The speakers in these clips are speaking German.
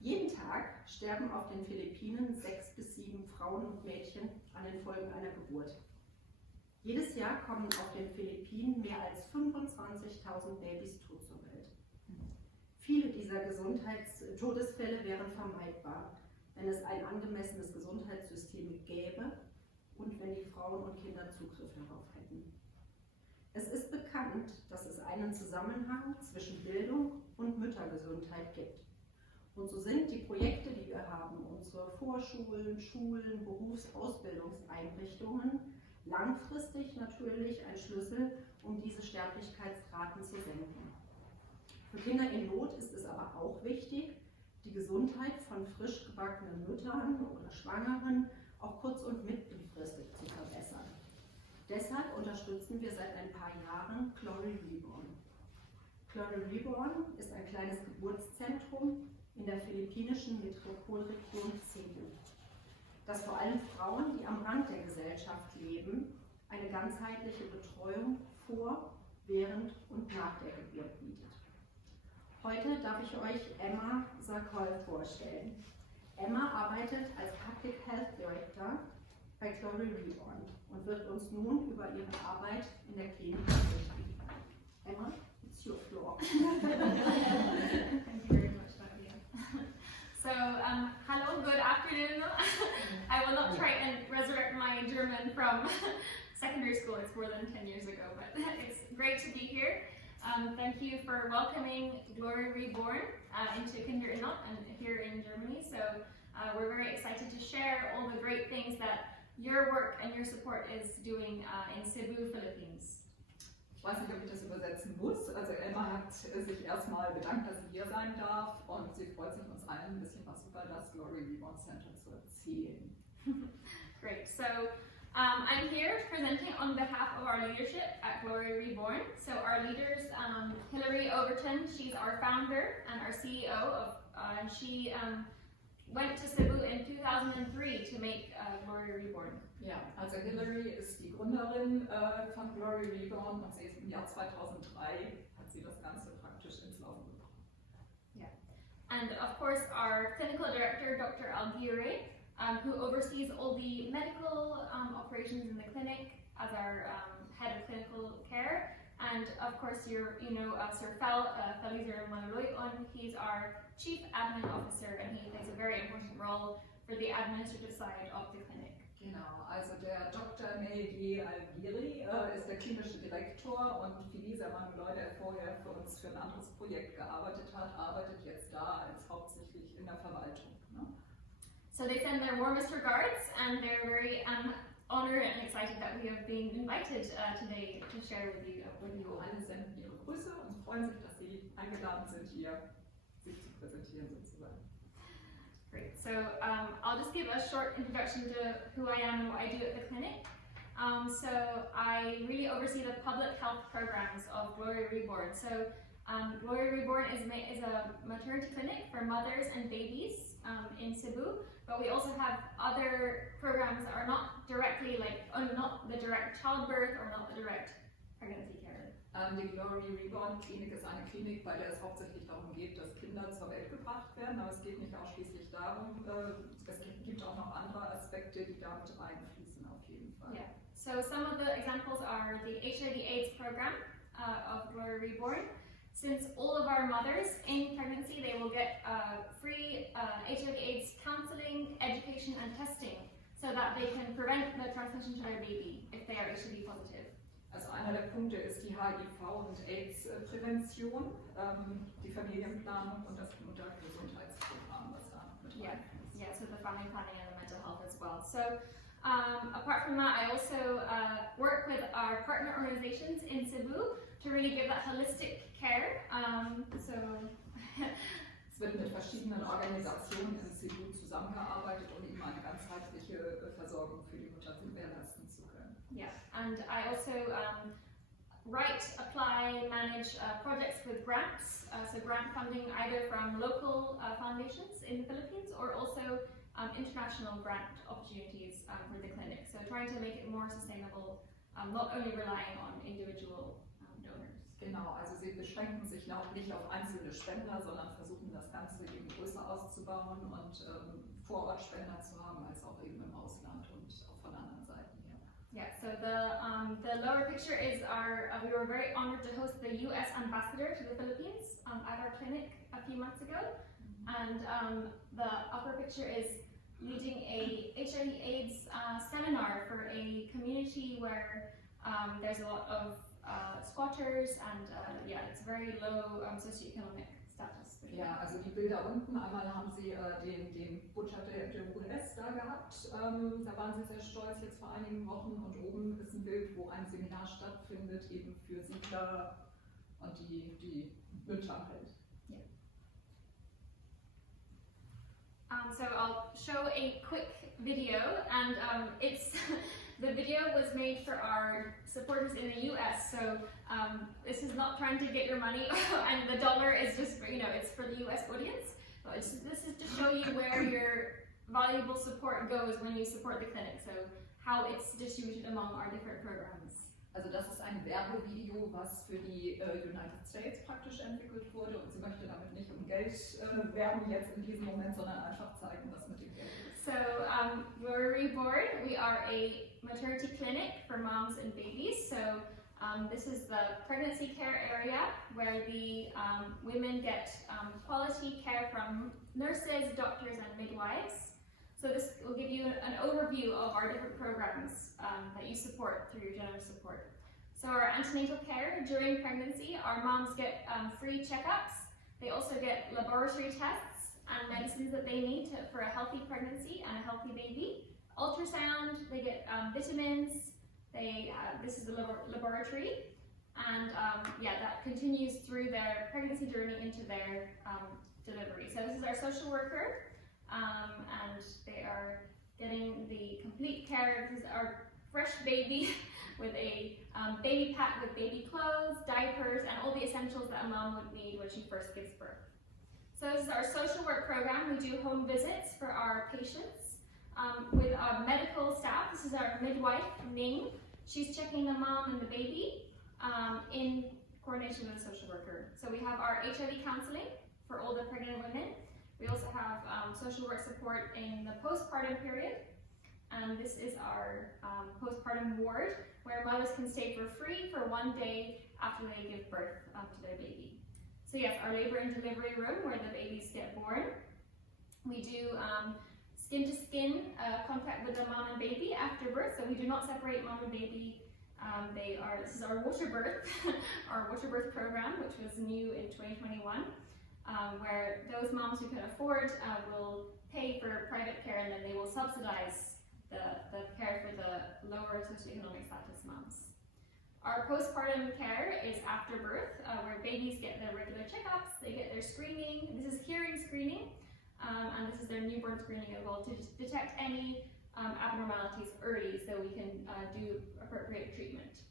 Jeden Tag sterben auf den Philippinen 6 bis 7 Frauen und Mädchen an den Folgen einer Geburt. Jedes Jahr kommen auf den Philippinen mehr als 25.000 Babys tot zur Welt. Viele dieser Todesfälle wären vermeidbar, wenn es ein angemessenes Gesundheitssystem gäbe und wenn die Frauen und Kinder Zugriff darauf hätten. Es ist bekannt, dass es einen Zusammenhang zwischen Bildung und Müttergesundheit gibt. Und so sind die Projekte, die wir haben, unsere Vorschulen, Schulen, Berufsausbildungseinrichtungen, langfristig natürlich ein Schlüssel, um diese Sterblichkeitsraten zu senken. Für Kinder in Not ist es aber auch wichtig, die Gesundheit von frisch gebackenen Müttern oder Schwangeren auch kurz- und mittelfristig zu verbessern. Deshalb unterstützen wir seit ein paar Jahren Glory Reborn. Glory Reborn ist ein kleines Geburtszentrum in der philippinischen Metropolregion Cebu, das vor allem Frauen, die am Rand der Gesellschaft leben, eine ganzheitliche Betreuung vor, während und nach der Geburt bietet. Heute darf ich euch Emma Sarcol vorstellen. Emma arbeitet als Public Health Director bei Glory Reborn und wird uns nun über ihre Arbeit in der Klinik berichten. Emma, it's your floor. Thank you very much, Nadia. So, hello, good afternoon. I will not try and resurrect my German from secondary school. It's more than 10 years ago, but it's great to be here. Thank you for welcoming Glory Reborn into Gegründet and here in Germany. So we're very excited to share all the great things that your work and your support is doing in Cebu, Philippines. Ich weiß nicht, ob ich das übersetzen muss. Also Emma hat sich erstmal bedankt, dass sie hier sein darf und sie freut sich, uns allen ein bisschen was über das Glory Reborn Center zu erzählen. Great. So I'm here presenting on behalf of our leadership at Glory Reborn. So our leaders, Hilary Overton, she's our founder and our CEO and she went to Cebu in 2003 to make Glory Reborn. Ja, also Hilary ist die Gründerin von Glory Reborn und sie ist im Jahr 2003 hat sie das Ganze praktisch ins Laufen gebracht. Yeah, and of course our clinical director, Dr. Aguirre, who oversees all the medical operations in the clinic as our head of clinical care. And of course, Sir Felizer Manaloyon, he's our chief admin officer and he plays a very important role for the administrative side of the clinic. Genau, also der Dr. Melgi Algiri ist der klinische Direktor und Felizer Manaloy, der vorher für uns für ein anderes Projekt gearbeitet hat, arbeitet jetzt da als hauptsächlich in der Verwaltung. Ne? So they send their warmest regards and they're very honored and excited that we have been invited today to share with you. Alle senden ihre Grüße und freuen sich, dass sie eingeladen sind, hier sich zu präsentieren sozusagen. Great. So I'll just give a short introduction to who I am and what I do at the clinic. So I really oversee the public health programs of Glory Reborn. So Glory Reborn is a maternity clinic for mothers and babies in Cebu, but we also have other programs that are not directly not the direct childbirth or not the direct pregnancy care. Die Glory Reborn Klinik ist eine Klinik, bei der es hauptsächlich darum geht, dass Kinder zur Welt gebracht werden, aber es geht nicht ausschließlich darum, es gibt auch noch andere Aspekte, die damit reinfließen auf jeden Fall. Yeah. So some of the examples are the HIV/AIDS program of Glory Reborn. Since all of our mothers in pregnancy, they will get free HIV/AIDS counseling, education and testing so that they can prevent the transmission to their baby if they are HIV positive. Also einer der Punkte ist die HIV- und AIDS-Prävention, die Familienplanung und das Muttergesundheitsprogramm, was da mit reinfließt. Yeah, so the family planning and the mental health as well. So apart from that, I also work with our partner organizations in Cebu to really give that holistic care. Es wird mit verschiedenen Organisationen in Cebu zusammengearbeitet, um eben eine ganzheitliche Versorgung für die Mutter gewährleisten zu können. Yeah, and I also write, apply, manage projects with grants, so grant funding either from local foundations in the Philippines or also international grant opportunities for the clinic. So trying to make it more sustainable, not only relying on individual donors. Genau, also sie beschränken sich noch nicht auf einzelne Spender, sondern versuchen das Ganze eben größer auszubauen und vor Ort Spender zu haben, als auch eben im Ausland und auch von anderen Seiten her. Yeah, so the lower picture is we were very honored to host the US ambassador to the Philippines at our clinic a few months ago. And the upper picture is leading a HIV/AIDS seminar for a community where there's a lot of squatters and yeah, it's very low socioeconomic status. Ja, also die Bilder unten, einmal haben sie den Butcher der US da gehabt, da waren sie sehr stolz jetzt vor einigen Wochen, und oben ist ein Bild, wo ein Seminar stattfindet, eben für Siedler und die Mütter halt. So I'll show a quick video, and it's the video was made for our supporters in the US. So this is not trying to get your money, and the dollar is just, you know, it's for the US audience. But this is to show you where your valuable support goes when you support the clinic. So how it's distributed among our different programs. Also das ist ein Werbevideo, was für die United States praktisch entwickelt wurde, und sie möchte damit nicht um Geld werben jetzt in diesem Moment, sondern einfach zeigen, was mit dem Geld ist. So Glory Reborn, we are a maternity clinic for moms and babies. So this is the pregnancy care area where the women get quality care from nurses, doctors and midwives. So this will give you an overview of our different programs that you support through your generous support. So our antenatal care during pregnancy, our moms get free checkups. They also get laboratory tests and medicines that they need for a healthy pregnancy and a healthy baby. Ultrasound, they get vitamins. This is the laboratory, and yeah, that continues through their pregnancy journey into their delivery. So this is our social worker. And they are getting the complete care. This is our fresh baby with a baby pack with baby clothes, diapers, and all the essentials that a mom would need when she first gives birth. So this is our social work program. We do home visits for our patients with our medical staff. This is our midwife, Ning. She's checking the mom and the baby in coordination with a social worker. So we have our HIV counseling for all the pregnant women. We also have social work support in the postpartum period, and this is our postpartum ward where mothers can stay for free for 1 day after they give birth to their baby. So yes, our labor and delivery room where the babies get born. We do skin-to-skin contact with the mom and baby after birth, so we do not separate mom and baby. This is our water birth, our water birth program, which was new in 2021. Where those moms who can afford will pay for private care, and then they will subsidize the care for the lower socioeconomic status moms. Our postpartum care is after birth, where babies get their regular checkups, they get their screening. This is hearing screening, and this is their newborn screening as well, to detect any abnormalities early so we can do appropriate treatment.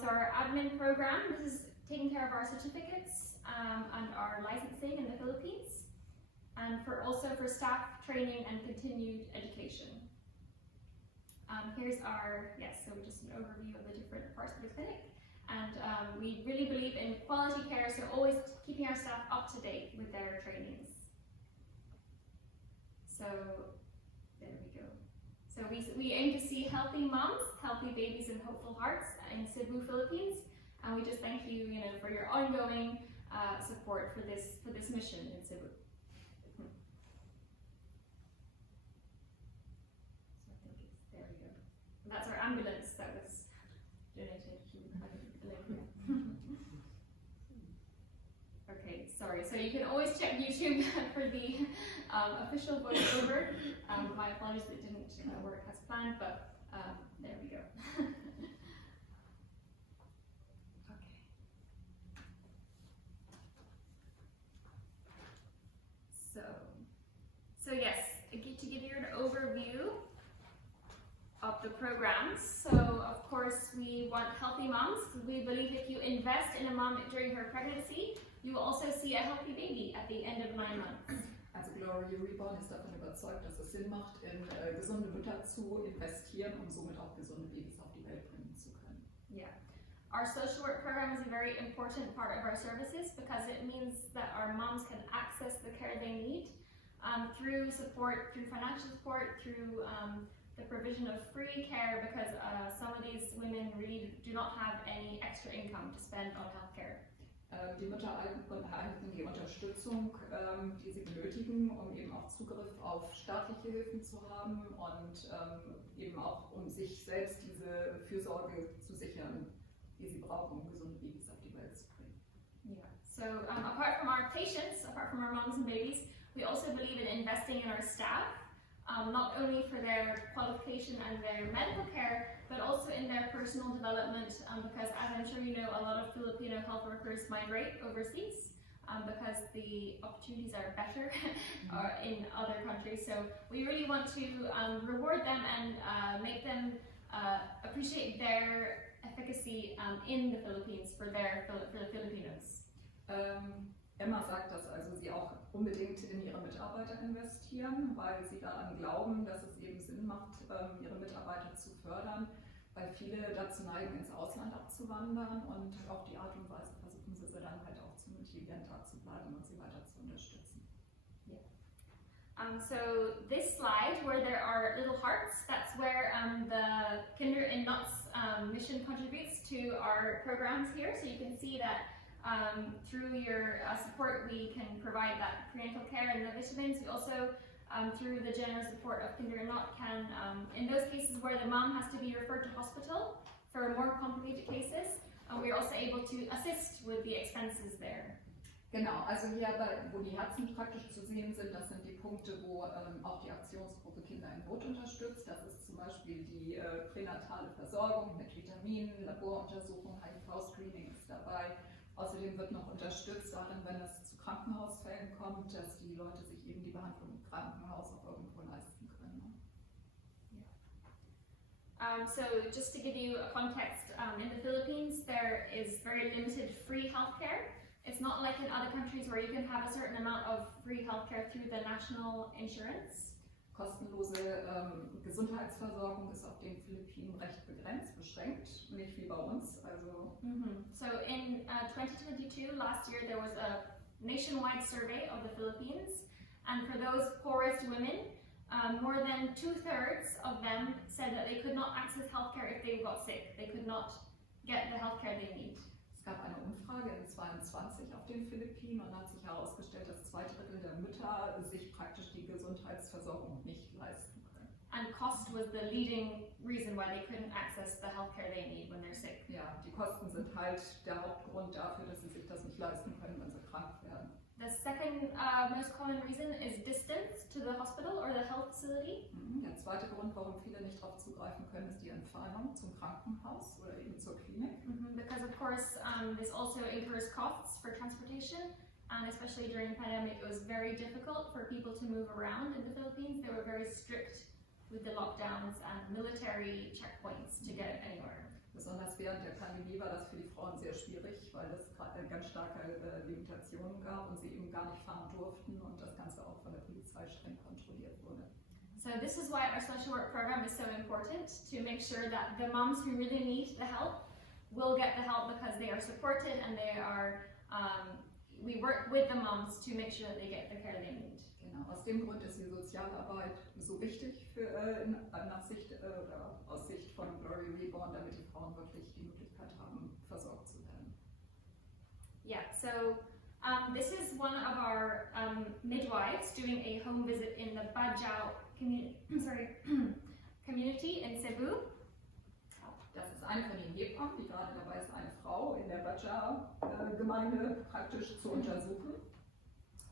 So our admin program, this is taking care of our certificates and our licensing in the Philippines, and also for staff training and continued education. Here's so just an overview of the different parts of the clinic, and we really believe in quality care, so always keeping our staff up to date with their trainings. So there we go. So we aim to see healthy moms, healthy babies and hopeful hearts in Cebu, Philippines, and we just thank you, for your ongoing support for this mission in Cebu. So I think there we go. And that's our ambulance that was donated to Olivia. Okay, sorry. So you can always check YouTube for the official voiceover. My apologies that it didn't work as planned, but there we go. So yes, to give you an overview of the programs. So of course we want healthy moms. We believe if you invest in a mom during her pregnancy, you will also see a healthy baby at the end of 9 months. Also Glory Reborn ist davon überzeugt, dass es Sinn macht, in gesunde Mütter zu investieren, um somit auch gesunde Babys auf die Welt bringen zu können. Yeah. Our social work program is a very important part of our services because it means that our moms can access the care they need through support, through financial support, through the provision of free care, because some of these women really do not have any extra income to spend on healthcare. Die Mütter erhalten die Unterstützung, die sie benötigen, um eben auch Zugriff auf staatliche Hilfen zu haben und eben auch um sich selbst diese Fürsorge zu sichern, die sie brauchen, um gesunde Babys auf die Welt zu bringen. Yeah. So apart from our patients, apart from our moms and babies, we also believe in investing in our staff, not only for their qualification and their medical care, but also in their personal development, because as I'm sure you know, a lot of Filipino health workers migrate overseas because the opportunities are better in other countries. So we really want to reward them and make them appreciate their efficacy in the Philippines for the Filipinos. Emma sagt, dass also sie auch unbedingt in ihre Mitarbeiter investieren, weil sie daran glauben, dass es eben Sinn macht, ihre Mitarbeiter zu fördern, weil viele dazu neigen, ins Ausland abzuwandern, und auf die Art und Weise versuchen sie dann halt auch zu motivieren, da zu bleiben und sie weiter zu unterstützen. So this slide where there are little hearts, that's where the Kinder in Not's mission contributes to our programs here. So you can see that through your support we can provide that prenatal care and the vitamins. We also, through the generous support of Kinder in Not, can, in those cases where the mom has to be referred to hospital for more complicated cases, we are also able to assist with the expenses there. Genau, also hier, wo die Herzen praktisch zu sehen sind, das sind die Punkte, wo auch die Aktionsgruppe Kinder in Not unterstützt. Das ist zum Beispiel die pränatale Versorgung mit Vitaminen, Laboruntersuchungen, HIV-Screening ist dabei. Außerdem wird noch unterstützt darin, wenn es zu Krankenhausfällen kommt, dass die Leute sich eben die Behandlung im Krankenhaus auch irgendwo leisten können. So just to give you a context, in the Philippines there is very limited free healthcare. It's not like in other countries where you can have a certain amount of free healthcare through the national insurance. Kostenlose Gesundheitsversorgung ist auf den Philippinen recht begrenzt, beschränkt, nicht wie bei uns. Also So in 2022, last year, there was a nationwide survey of the Philippines, and for those poorest women, more than 2/3 of them said that they could not access healthcare if they got sick. They could not get the healthcare they need. Es gab eine Umfrage in 2022 auf den Philippinen und hat sich herausgestellt, dass 2/3 der Mütter sich praktisch die Gesundheitsversorgung nicht leisten können. And cost was the leading reason why they couldn't access the healthcare they need when they're sick. Ja, die Kosten sind halt der Hauptgrund dafür, dass sie sich das nicht leisten können, wenn sie krank werden. The second most common reason is distance to the hospital or the health facility. Der zweite Grund, warum viele nicht darauf zugreifen können, ist die Entfernung zum Krankenhaus oder eben zur Klinik. Because of course this also incurs costs for transportation, and especially during the pandemic it was very difficult for people to move around in the Philippines. They were very strict with the lockdowns and military checkpoints to get anywhere. Besonders während der Pandemie war das für die Frauen sehr schwierig, weil es ganz starke Limitationen gab und sie eben gar nicht fahren durften und das Ganze auch von der Polizei streng kontrolliert wurde. So this is why our social work program is so important, to make sure that the moms who really need the help will get the help because they are supported and they are, we work with the moms to make sure that they get the care they need. Genau, aus dem Grund ist die Sozialarbeit so wichtig nach Sicht oder aus Sicht von Glory Reborn, damit die Frauen wirklich die Möglichkeit haben, versorgt zu werden. Yeah, so this is one of our midwives doing a home visit in the Bajau community in Cebu. Das ist eine von den Hebammen, die gerade dabei ist, eine Frau in der Bajau-Gemeinde praktisch zu untersuchen.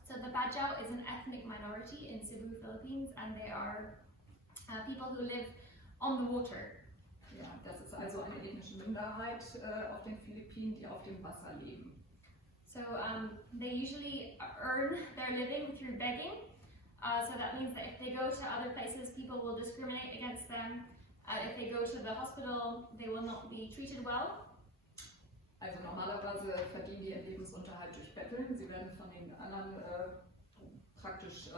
So the Bajau is an ethnic minority in Cebu, Philippines, and they are people who live on the water. Ja, das ist also eine ethnische Minderheit auf den Philippinen, die auf dem Wasser leben. So they usually earn their living through begging. So that means that if they go to other places, people will discriminate against them. If they go to the hospital, they will not be treated well. Also normalerweise verdienen die ihren Lebensunterhalt durch Betteln. Sie werden von den anderen praktisch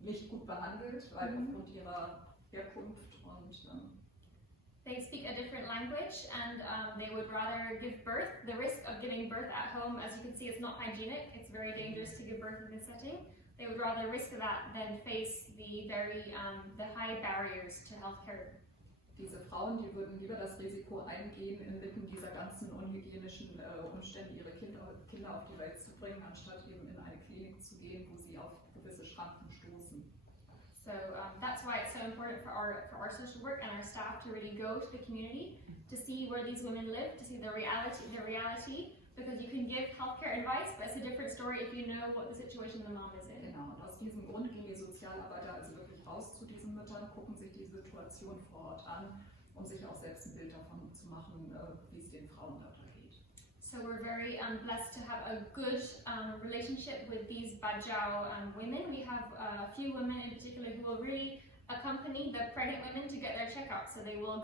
nicht gut behandelt, weil aufgrund ihrer Herkunft und They speak a different language, and they would rather give birth. The risk of giving birth at home, as you can see, is not hygienic. It's very dangerous to give birth in this setting. They would rather risk that than face the high barriers to healthcare. Diese Frauen, die würden lieber das Risiko eingehen, inmitten dieser ganzen unhygienischen Umstände ihre Kinder auf die Welt zu bringen, anstatt eben in eine Klinik zu gehen, wo sie auf gewisse Schranken stoßen. So that's why it's so important for our social work and our staff to really go to the community to see where these women live, to see the reality, because you can give healthcare advice, but it's a different story if you know what the situation the mom is in. Genau, und aus diesem Grund gehen die Sozialarbeiter also wirklich raus zu diesen Müttern, gucken sich die Situation vor Ort an, um sich auch selbst ein Bild davon zu machen, wie es den Frauen dort geht. So we're very blessed to have a good relationship with these Bajau women. We have a few women in particular who will really accompany the pregnant women to get their checkup. So they will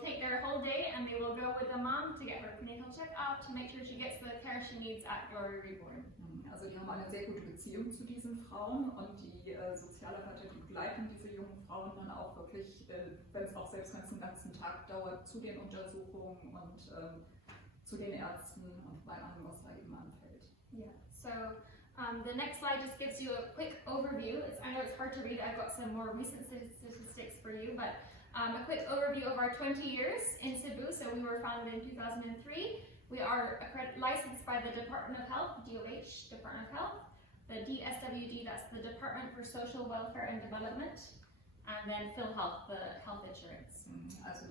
take their whole day and they will go with the mom to get her prenatal checkup to make sure she gets the care she needs at Glory Reborn. Also die haben eine sehr gute Beziehung zu diesen Frauen und die Sozialarbeiter, die begleiten diese jungen Frauen dann auch wirklich, wenn es auch selbst einen ganzen Tag dauert, zu den Untersuchungen und zu den Ärzten und bei allem, was da eben anfällt. Yeah, so the next slide just gives you a quick overview. I know it's hard to read, I've got some more recent statistics for you, but a quick overview of our 20 years in Cebu. So we were founded in 2003. We are licensed by the Department of Health, DOH, Department of Health, the DSWD, that's the Department for Social Welfare and Development, and then PhilHealth, the health insurance. Also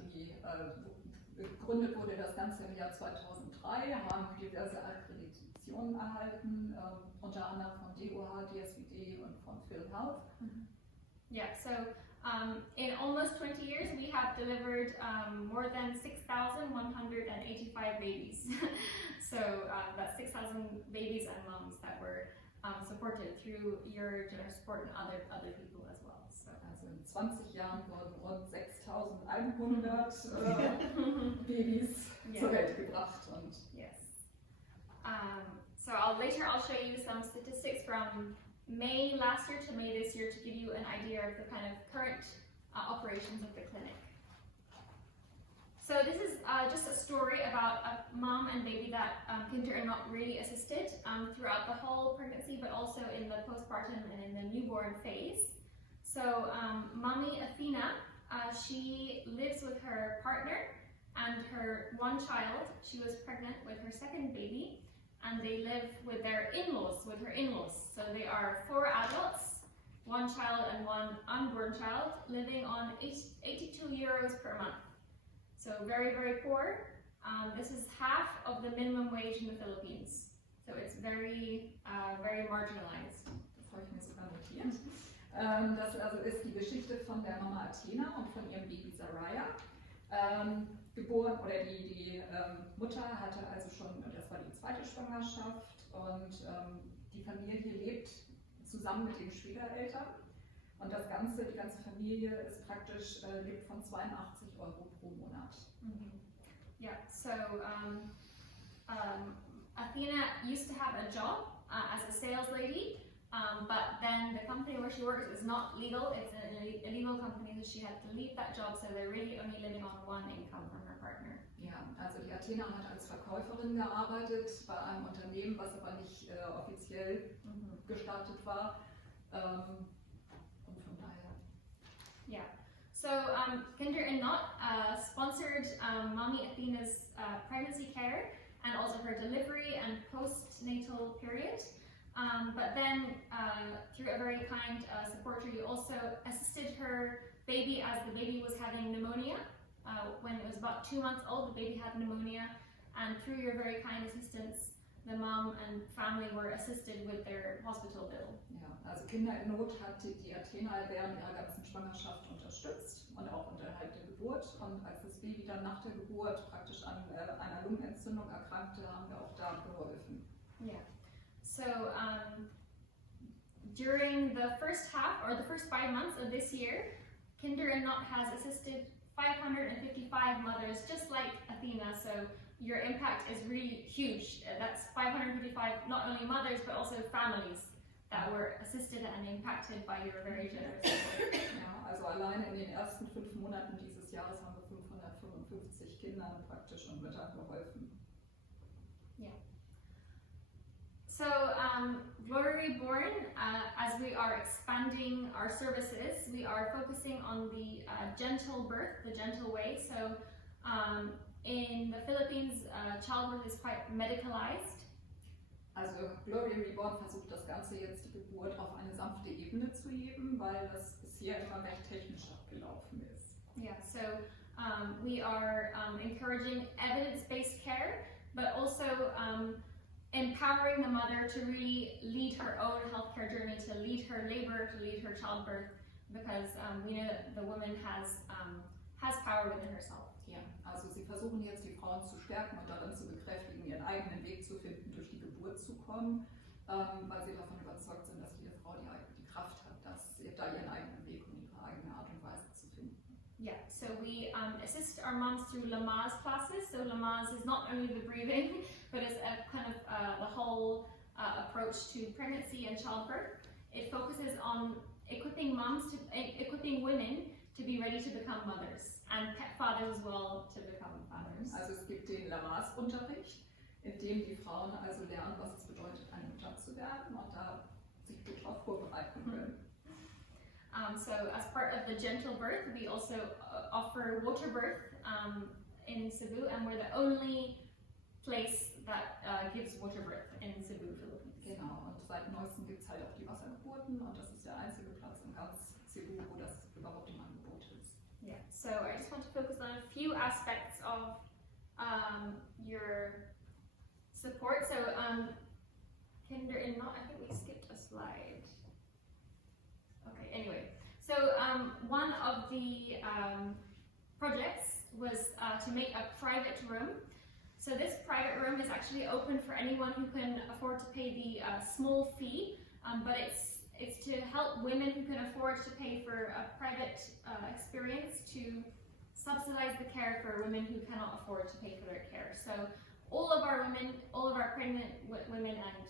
gegründet wurde das Ganze im Jahr 2003, haben diverse Akkreditationen erhalten, unter anderem von DOH, DSWD und von PhilHealth. Yeah, so in almost 20 years we have delivered more than 6,185 babies. So that's 6,000 babies and moms that were supported through your generous support and other people as well. So. Also in 20 Jahren wurden rund 6.100 Babys zur Welt gebracht. Und yes. So later I'll show you some statistics from May last year to May this year to give you an idea of the kind of current operations of the clinic. So this is just a story about a mom and baby that Kinder and not really assisted throughout the whole pregnancy, but also in the postpartum and in the newborn phase. So mommy Athena, she lives with her partner and her one child. She was pregnant with her second baby, and they live with their in-laws, with her in-laws. So they are 4 adults, 1 child and 1 unborn child, living on 82 euros per month. So very, very poor. This is half of the minimum wage in the Philippines. So it's very, very marginalized. Das habe ich mir sogar notiert. Das also ist die Geschichte von der Mama Athena und von ihrem Baby Saraya. Geboren, oder die Mutter hatte also schon, das war die zweite Schwangerschaft, und die Familie lebt zusammen mit den Schwiegereltern. Und die ganze Familie ist praktisch, lebt von 82 Euro pro Monat. Yeah, so Athena used to have a job as a sales lady, but then the company where she works is not legal, it's an illegal company, so she had to leave that job, so they're really only living on 1 income from her partner. Ja, also die Athena hat als Verkäuferin gearbeitet bei einem Unternehmen, was aber nicht offiziell gestartet war. Und von daher. Yeah. So Kinder and Not sponsored Mommy Athena's pregnancy care and also her delivery and postnatal period. But then through a very kind supporter, you also assisted her baby as the baby was having pneumonia. When it was about 2 months old, the baby had pneumonia, and through your very kind assistance, the mom and family were assisted with their hospital bill. Ja, also Kinder in Not hat die Athena während ihrer ganzen Schwangerschaft unterstützt und auch unterhalb der Geburt. Und als das Baby dann nach der Geburt praktisch an einer Lungenentzündung erkrankte, haben wir auch da geholfen. Yeah. So during the first half or the first 5 months of this year, Kinder and Not has assisted 555 mothers, just like Athena. So your impact is really huge. That's 555 not only mothers but also families that were assisted and impacted by your very generous support. Ja, also alleine in den ersten 5 Monaten dieses Jahres haben wir Kindern praktisch und Müttern geholfen. So, Glory Reborn, as we are expanding our services, we are focusing on the gentle birth, the gentle way. So, in the Philippines, childbirth is quite medicalized. Also Glory Reborn versucht das Ganze jetzt, die Geburt auf eine sanfte Ebene zu heben, weil das bisher immer recht technisch abgelaufen ist. Yeah, so we are encouraging evidence-based care, but also empowering the mother to really lead her own healthcare journey, to lead her labor, to lead her childbirth, because we know that the woman has power within herself. Ja, also sie versuchen jetzt die Frauen zu stärken und darin zu bekräftigen, ihren eigenen Weg zu finden, durch die Geburt zu kommen, weil sie davon überzeugt sind, dass jede Frau die Kraft hat, dass sie da ihren eigenen Weg und ihre eigene Art und Weise zu finden. Yeah, so we assist our moms through Lamaze classes. So Lamaze is not only the breathing, but it's a kind of the whole approach to pregnancy and childbirth. It focuses on equipping women to be ready to become mothers, and fathers as well to become fathers. Also es gibt den Lamaze-Unterricht, in dem die Frauen also lernen, was es bedeutet, eine Mutter zu werden und da sich gut darauf vorbereiten können. So as part of the gentle birth, we also offer water birth in Cebu, and we're the only place that gives water birth in Cebu, Philippines. Genau, und seit neuestem gibt es halt auch die Wassergeburten und das ist der einzige Platz in ganz Cebu, wo das überhaupt im Angebot ist. Yeah, so I just want to focus on a few aspects of your support. So Kinder in Not, I think we skipped a slide. Okay, anyway, so one of the projects was to make a private room. So this private room is actually open for anyone who can afford to pay the small fee, but it's to help women who can afford to pay for a private experience to subsidize the care for women who cannot afford to pay for their care. So all of our pregnant women and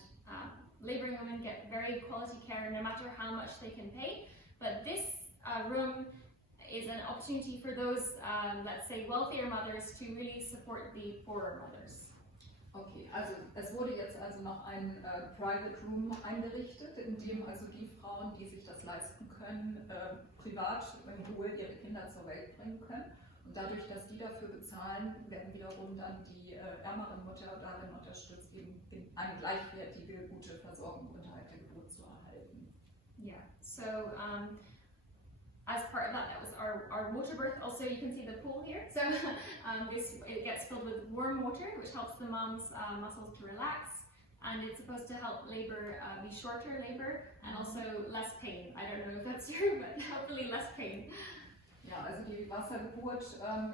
laboring women get very quality care no matter how much they can pay. But this room is an opportunity for those, let's say, wealthier mothers to really support the poorer mothers. Okay, also es wurde jetzt also noch ein Private Room eingerichtet, in dem also die Frauen, die sich das leisten können, privat in Ruhe ihre Kinder zur Welt bringen können. Und dadurch, dass die dafür bezahlen, werden wiederum dann die ärmeren Mütter darin unterstützt, eben eine gleichwertige, gute Versorgung unterhalb der Geburt zu erhalten. Yeah, so as part of that, that was our water birth. Also, you can see the pool here. So it gets filled with warm water, which helps the mom's muscles to relax. And it's supposed to help labor be shorter labor and also less pain. I don't know if that's true, but hopefully less pain. Ja, also die Wassergeburt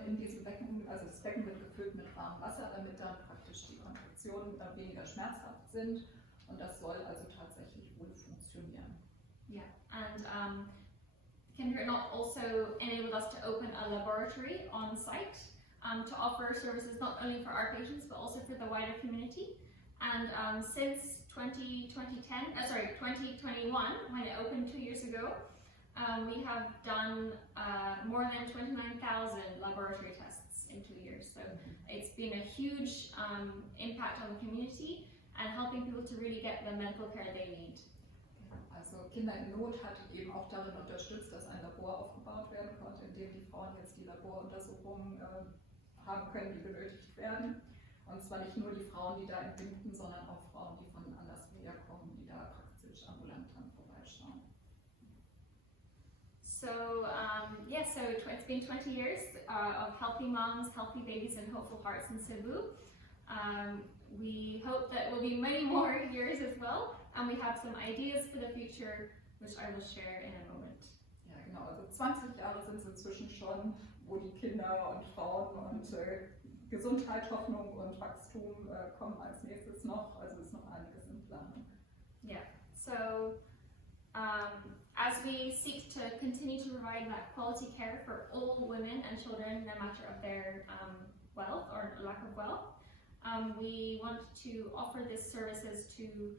in diesem Becken, also das Becken wird gefüllt mit warmem Wasser, damit dann praktisch die Kontraktionen weniger schmerzhaft sind. Und das soll also tatsächlich wohl funktionieren. Yeah, and Gegründet also enabled us to open a laboratory on site to offer services not only for our patients but also for the wider community. And since 2021, when it opened 2 years ago, we have done more than 29,000 laboratory tests in 2 years. So it's been a huge impact on the community and helping people to really get the medical care they need. Also Kinder in Not hat eben auch darin unterstützt, dass ein Labor aufgebaut werden konnte, in dem die Frauen jetzt die Laboruntersuchungen haben können, die benötigt werden. Und zwar nicht nur die Frauen, die da entbinden, sondern auch Frauen, die von anderswoher kommen, die da praktisch ambulant dran vorbeischauen. So so it's been 20 years of healthy moms, healthy babies, and hopeful hearts in Cebu. We hope that will be many more years as well, and we have some ideas for the future, which I will share in a moment. Ja, genau. Also 20 Jahre sind es inzwischen schon, wo die Kinder und Frauen und Gesundheit, Hoffnung und Wachstum kommen als nächstes noch. Also ist noch einiges in Planung. Yeah. So as we seek to continue to provide that quality care for all women and children, no matter of their wealth or lack of wealth, we want to offer these services to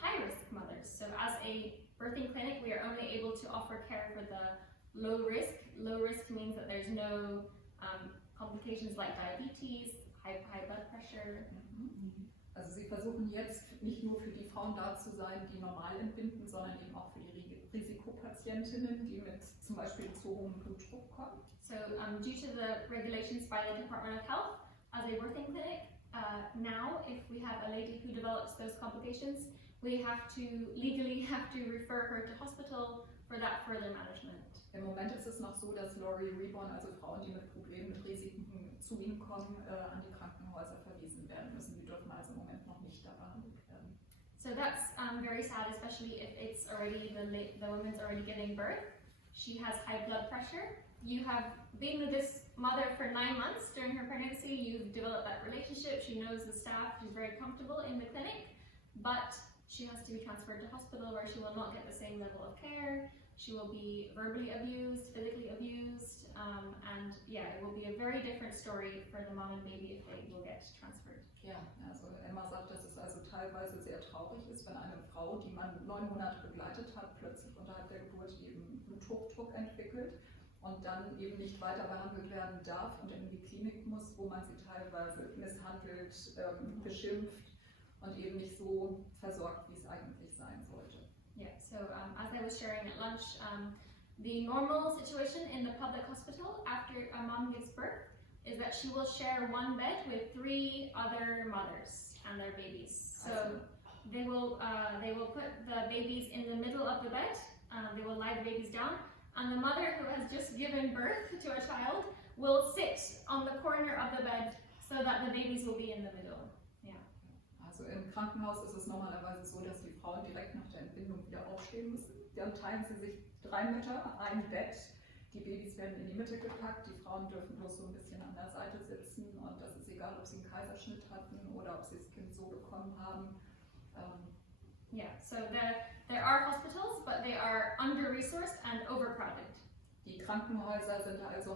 high-risk mothers. So as a birthing clinic, we are only able to offer care for the low risk. Low risk means that there's no complications like diabetes, high blood pressure. Also Sie versuchen jetzt nicht nur für die Frauen da zu sein, die normal entbinden, sondern eben auch für die Risikopatientinnen, die mit zum Beispiel zu hohem Blutdruck kommen. So due to the regulations by the Department of Health, as a birthing clinic, now if we have a lady who develops those complications, we legally have to refer her to hospital for that further management. Im Moment ist es noch so, dass Glory Reborn, also Frauen, die mit Problemen, mit Risiken zu ihnen kommen, an die Krankenhäuser verwiesen werden müssen. Die dürfen also im Moment noch nicht da behandelt werden. So that's very sad, especially if it's already the woman's already giving birth. She has high blood pressure. You have been with this mother for 9 months during her pregnancy. You've developed that relationship. She knows the staff. She's very comfortable in the clinic, but she has to be transferred to hospital where she will not get the same level of care. She will be verbally abused, physically abused, and yeah, it will be a very different story for the mom and baby if they will get transferred. Ja, also Emma sagt, dass es also teilweise sehr traurig ist, wenn eine Frau, die man 9 Monate begleitet hat, plötzlich unterhalb der Geburt eben Bluthochdruck entwickelt und dann eben nicht weiter behandelt werden darf und in die Klinik muss, wo man sie teilweise misshandelt, beschimpft und eben nicht so versorgt, wie es eigentlich sein sollte. Yeah, so as I was sharing at lunch, the normal situation in the public hospital after a mom gives birth is that she will share one bed with 3 other mothers and their babies. So they will put the babies in the middle of the bed, they will lie the babies down, and the mother who has just given birth to a child will sit on the corner of the bed so that the babies will be in the middle. Also im Krankenhaus ist es normalerweise so, dass die Frauen direkt nach der Entbindung wieder aufstehen müssen. Dann teilen sie sich 3 Mütter, ein Bett, die Babys werden in die Mitte gepackt, die Frauen dürfen bloß so ein bisschen an der Seite sitzen und das ist egal, ob sie einen Kaiserschnitt hatten oder ob sie das Kind so bekommen haben. Yeah, so there are hospitals, but they are under-resourced and overcrowded. Die Krankenhäuser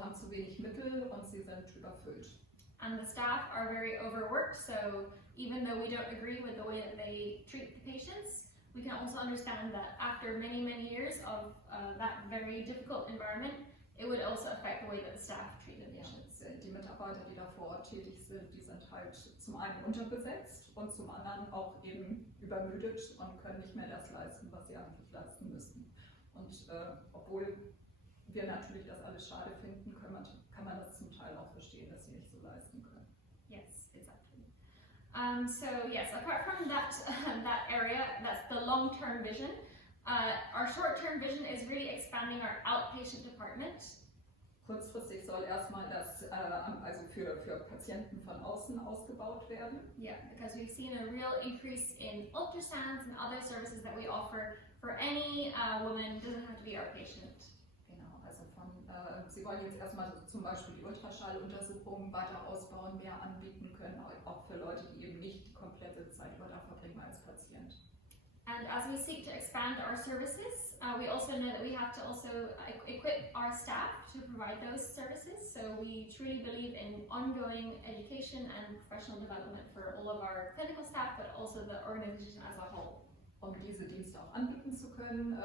haben zu wenig Mittel und sie sind überfüllt. And the staff are very overworked, so even though we don't agree with the way that they treat the patients, we can also understand that after many years of that very difficult environment, it would also affect the way that the staff treat the patients. Ja, die Mitarbeiter, die da vor Ort tätig sind, die sind halt zum einen unterbesetzt und zum anderen auch eben übermüdet und können nicht mehr das leisten, was sie eigentlich leisten müssen. Und obwohl wir natürlich das alles schade finden, kann man das zum Teil auch verstehen, dass sie nicht so leisten können. Yes, exactly. So yes, apart from that area, that's the long-term vision. Our short-term vision is really expanding our outpatient department. Kurzfristig soll erstmal das also für Patienten von außen ausgebaut werden. Yeah, because we've seen a real increase in ultrasounds and other services that we offer for any woman. It doesn't have to be our patient. Genau, also Sie wollen jetzt erstmal zum Beispiel die Ultraschalluntersuchungen weiter ausbauen, mehr anbieten können, auch für Leute, die eben nicht die komplette Zeit über da verbringen als Patient. And as we seek to expand our services, we also know that we have to also equip our staff to provide those services. So we truly believe in ongoing education and professional development for all of our clinical staff, but also the organization as a whole. Um diese Dienste auch anbieten zu können,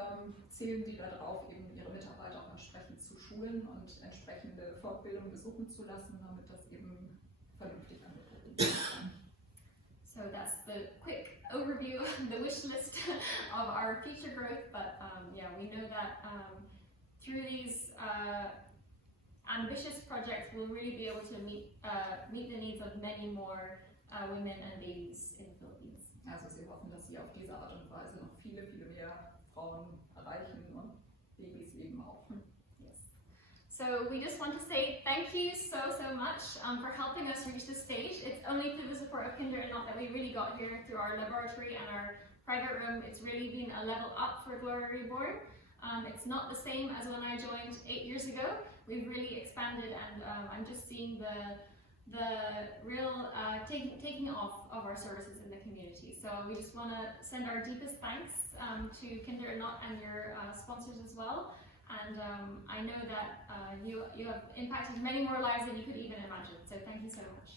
zählen Sie darauf, eben Ihre Mitarbeiter auch entsprechend zu schulen und entsprechende Fortbildung besuchen zu lassen, damit das eben vernünftig angeboten wird. So that's the quick overview, the wish list of our future growth. But yeah, we know that through these ambitious projects, we'll really be able to meet the needs of many more women and babies in the Philippines. Also Sie hoffen, dass Sie auf diese Art und Weise noch viele mehr Frauen erreichen und Babys eben auch. Yes. So we just want to say thank you so much for helping us reach this stage. It's only through the support of Kinder and Not that we really got here through our laboratory and our private room. It's really been a level up for Glory Reborn. It's not the same as when I joined 8 years ago. We've really expanded and I'm just seeing the real taking off of our services in the community. So we just want to send our deepest thanks to Kinder Not and your sponsors as well. And I know that you have impacted many more lives than you could even imagine. So thank you so much.